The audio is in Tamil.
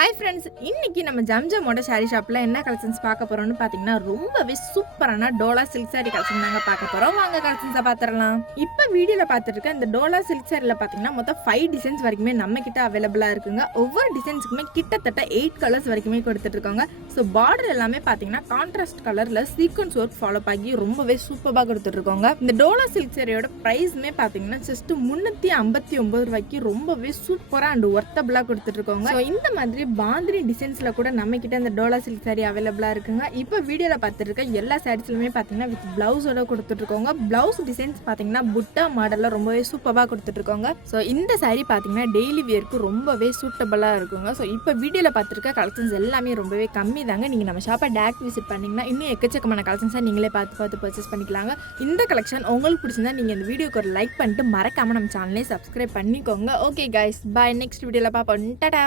ஹாய் ஃப்ரெண்ட்ஸ், இன்னைக்கு நம்ம ஜம்ஜமோட சாரி ஷாப்பில் என்ன கலெக்ஷன்ஸ் பார்க்க போகிறோம்னு பார்த்தீங்கன்னா ரொம்பவே சூப்பரான டோலா சில்க் சாரி கலெக்ஷன் தாங்க பார்க்க போகிறோம். வாங்க கலெக்ஷன்ஸை பார்த்துடலாம். இப்போ வீடியோவில் பார்த்துட்டு இருக்க இந்த டோலா சில்க் சாரியில் பார்த்தீங்கன்னா மொத்தம் 5 டிசைன்ஸ் வரைக்குமே நம்ம கிட்ட அவைலபிளாக இருக்குங்க. ஒவ்வொரு டிசைன்ஸுக்குமே கிட்டத்தட்ட 8 கலர்ஸ் வரைக்குமே கொடுத்துட்ருக்காங்க. ஸோ பார்டர் எல்லாமே பார்த்தீங்கன்னா கான்ட்ராஸ்ட் கலரில் சீக்வன்ஸ் ஒர்க் ஃபாலோ ஆகி ரொம்பவே சூப்பராக கொடுத்துட்ருக்காங்க. இந்த டோலா சில்க் சாரியோட ப்ரைஸ்மே பார்த்தீங்கன்னா ஜஸ்ட் 359 ரூபாய்க்கு ரொம்பவே சூப்பராக அண்ட் ஒர்த்தபிளாக கொடுத்துட்ருக்காங்க. ஸோ இந்த மாதிரி பாந்திரி டிசைன்ஸ்ல கூட நம்ம கிட்ட இந்த டோலா சில்க் சாரி அவைலபிளா இருக்குங்க. இப்போ வீடியோல பார்த்துட்டு இருக்க எல்லா சாரீஸ்லுமே பாத்தீங்கன்னா வித் பிளவுஸோட கொடுத்துட்டு இருக்காங்க. பிளவுஸ் டிசைன்ஸ் பாத்தீங்கன்னா புட்டா மாடல்ல ரொம்பவே சூப்பரா கொடுத்துட்டு இருக்காங்க. ஸோ இந்த சாரி பாத்தீங்கன்னா டெய்லி வியருக்கு ரொம்பவே சூட்டபிளா இருக்குங்க. ஸோ இப்போ வீடியோல பார்த்துருக்க கலெக்ஷன்ஸ் எல்லாமே ரொம்பவே கம்மி தாங்க. நீங்க நம்ம ஷாப்பை டேரக்ட் விசிட் பண்ணீங்கன்னா இன்னும் எக்கச்சக்கமான கலெக்ஷன்ஸை நீங்களே பார்த்து பர்ச்சேஸ் பண்ணிக்கலாங்க. இந்த கலெக்ஷன் உங்களுக்கு பிடிச்சிருந்தா நீங்க இந்த வீடியோக்கு ஒரு லைக் பண்ணிட்டு மறக்காம நம்ம சேனலை சப்ஸ்கிரைப் பண்ணிக்கோங்க. ஓகே கைஸ், பாய். நெக்ஸ்ட் வீடியோல பார்ப்போம். டாடா.